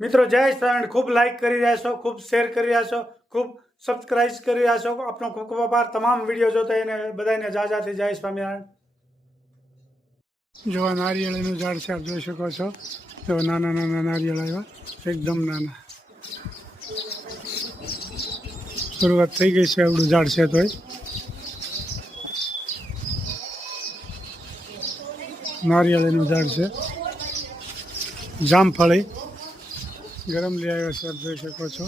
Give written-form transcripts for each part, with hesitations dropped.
મિત્રો જય સ્વામિનારાયણ। ખૂબ લાઈક કરી રહ્યા છો, ખૂબ શેર કરી રહ્યા છો, ખૂબ સબસ્ક્રાઇબ કરી રહ્યા છો। આપનો ખૂબ ખૂબ આભાર। તમામ વિડીયો જોતા એને બધાને જાજાથી જય સ્વામિનારાયણ। જો નારિયેળનું ઝાડ છે, આપ જોઈ શકો છો। જો નાના નાના નારિયેળ આવ્યા, એકદમ નાના। શરૂઆત થઈ ગઈ છે, આવડું ઝાડ છે તોય। નારિયેળનું ઝાડ છે, જામફળી ગરમ લઈ આવ્યો છે, આપ જોઈ શકો છો।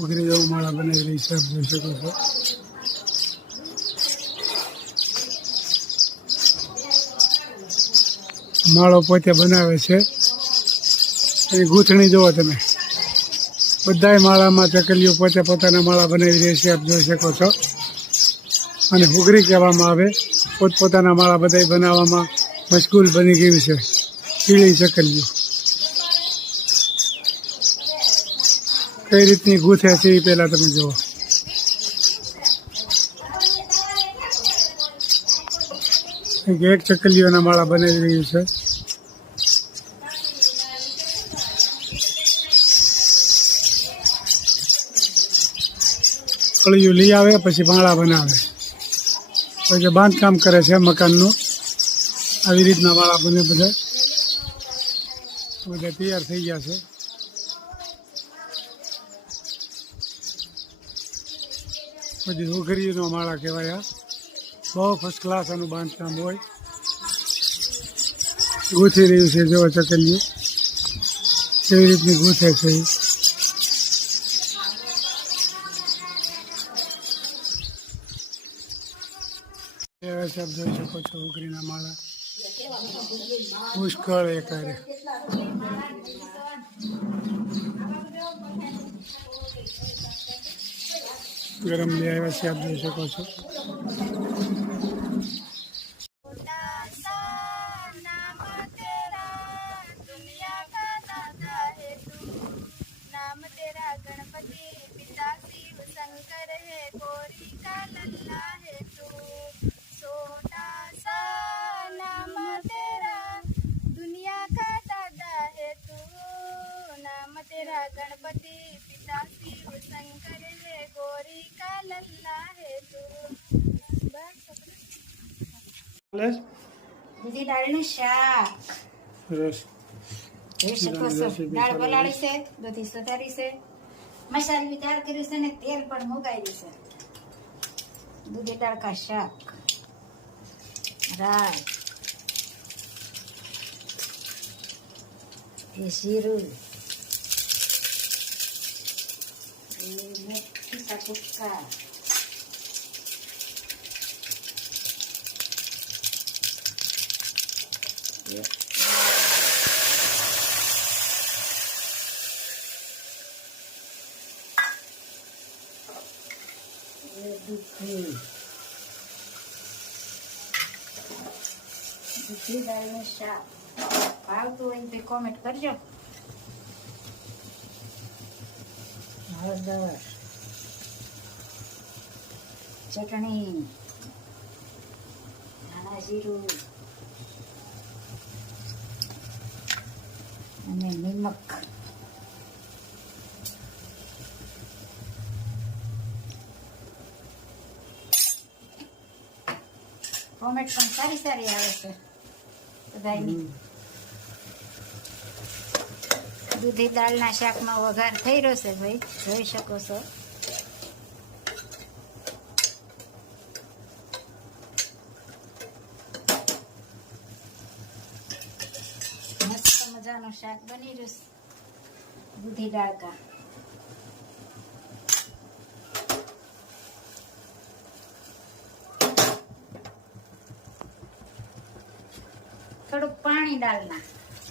ઉઘરી જેવું માળા બનાવી રહી છે, આપ જોઈ શકો છો। માળો પોતે બનાવે છે, એની ગૂંથણી જુઓ તમે। બધાય માળામાં ચકલીઓ પોતે પોતાના માળા બનાવી રહી છે, આપ જોઈ શકો છો। અને હુગરી કહેવામાં આવે। પોતપોતાના માળા બધા બનાવવામાં મશગુલ બની ગયું છે પીળી ચકલીઓ। કઈ રીતની ગૂંથે છે એ પહેલાં તમે જુઓ। એક ચકલીઓના માળા બનાવી રહ્યું છે। ફળિયું લઈ આવે પછી માળા બનાવે, પછી બાંધકામ કરે છે મકાનનું। આવી રીતના માળા બને બધા તૈયાર થઈ ગયા છે। પછી ઉઘરીનો માળા કહેવાય। આ બહુ ફર્સ્ટ ક્લાસ આનું બાંધકામ હોય। ગૂંથી રહ્યું છે, જો ચકલીઓ કેવી રીતની ગૂંથે છે। આપ જોઈ શકો છો ઉઘરીના માળા પુષ્કળ એકારે। ગરમ લઈ આવ્યા છે, આપ જોઈ શકો છો। गणपति पिता शिव शंकर है, गौरी का लल्ला है तू। दूधी दाळનું શાક રસ જોઈ શકો છો। દાળ પલાળી છે, દૂધી સુધારી છે, મસાલી દાળ કરી છે ને તેલ પણ મુકાઈ છે। दूधी दाळ का શાક, રાઈ, ये जीરું, मेथी का टुक्का, दूधी दाळનું શાક ભાવતું હોય તો કોમેન્ટ કરજો। હળદર, ચટણી, ધાણા જીરું અને નિમક। કોમેન્ટ પણ સારી સારી આવે છે બધાની। दूधी दाळના શાકનો વઘાર થઈ રહ્યો છે ભાઈ, જોઈ શકો છો। મસ્ત મજાનું શાક બની રહ્યું છે दूधी दाळ का। થોડુંક પાણી ડાલના,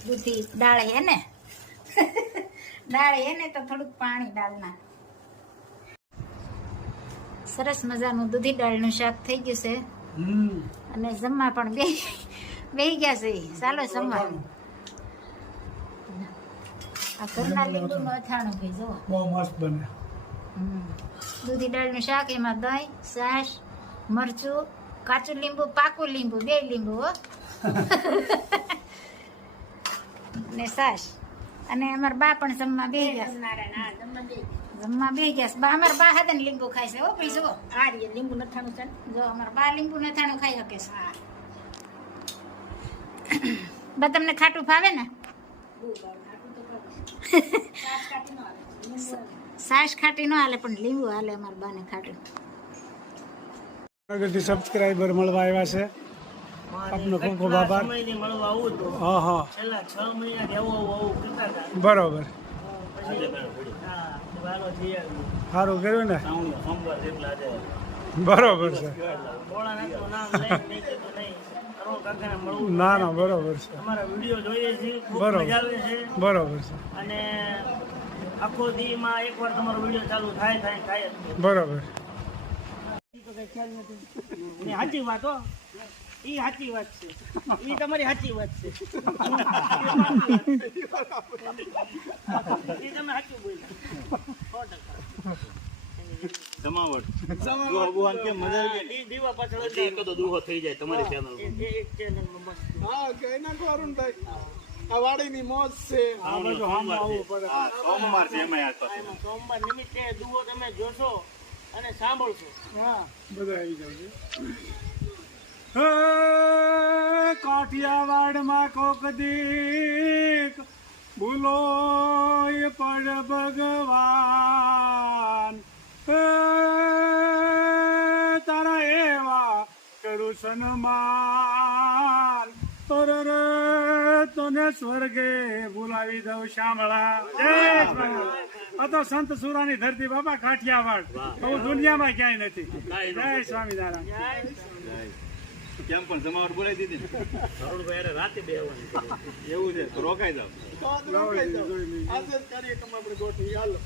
दूधी दाळ है ने દાળ એને તો થોડુંક પાણી ડાલના। સરસ મજાનું દૂધી દાળનું શાક થઈ ગયું છે અને જમવા પણ બેહી ગયા છે। ચાલો જમવા। આ ઘરના લીંબુનું અથાણું ભાઈ જો બહુ મસ્ત બને। દૂધી દાળનું શાક, એમાં દહીં, છાશ, મરચું, કાચું લીંબુ, પાકું લીંબુ, બે લીંબુ હો। ને છાશ. અને અમારા બા પણ જમવા બેહી ગયા જમવા બેહી ગયા છે. બા અમારા બા હાથે લીંબુ ખાય છે. હો ભાઈ જો આ રીતે લીંબુ નથાણું છે ને? જો અમારા બા લીંબુ નથાણું ખાઈ શકે છે. બા તમને ખાટું ફાવે ને? બહુ ભાવે. આટલું તો ભાવે. છાશ કાઢી ન આવે. લીંબુ આવે. છાશ ખાટી ન હાલે પણ લીંબુ હાલે અમારા બાને ખાટું. આગળથી સબસ્ક્રાઈબર મળવા આવ્યા છે. આપનો ખૂબ ખૂબ આભાર. સમયથી મળવા આવું હતું. હા હા છેલ્લા 6 મહિના આવું કરતા હતા. બરોબર. પછી હા વાલો થઈ આવ્યો. સારું કર્યું ને. સોમવાર જેટલા આજે બરોબર છે. ભોળાનાથનું નામ લઈને નહીં કીધું નહીં. કરોડ કાકાને મળવું. ના ના બરોબર છે. અમારા વિડીયો જોઈએ છે. ખૂબ બરોબર. મજા આવે છે. બરોબર છે. અને આખો દીમાં એકવાર તમારો વિડીયો ચાલુ થાય જ નહીં. બરોબર. સાચી વાત હો. ઈ સાચી વાત છે. ઈ તમારી સાચી વાત છે. ઈ તમે સાચું બોલ્યા 100%. ઈ દીવા પાછળ જ એકાદો દુહો થઈ જાય તમારી ચેનલ એક ચેનલમાં મસ્ત. હા કઈ નાખો અરુણભાઈ. આ વાડીની મોજ છે. આ બાજુ હામ આવવું પડે. સોમવાર છે એમાં આસપાસ સોમવાર નિમિત્તે દુઓ તમે જોશો અને સાંભળશો. હા બધા આવી જાય છે. કાઠિયાવાડમાં કોક દીક ભૂલો એ પડ ભગવાન તારા એવા કરું સન્માન તને સ્વર્ગે બોલાવી દઉં શામળા. આ તો સંત સુરાની ધરતી બાપા કાઠિયાવાડ. હું દુનિયામાં ક્યાંય નથી. જય સ્વામિનારાયણ. કેમ પણ જમાવટ બોલાવી દીધી ને અરુણભાઈ અરે રાતે બેહવાની. એવું છે તો રોકાઈ જાવ આજે જ કરીએ આપણે ગોઠવી હાલો.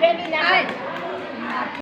ફેરી નાખે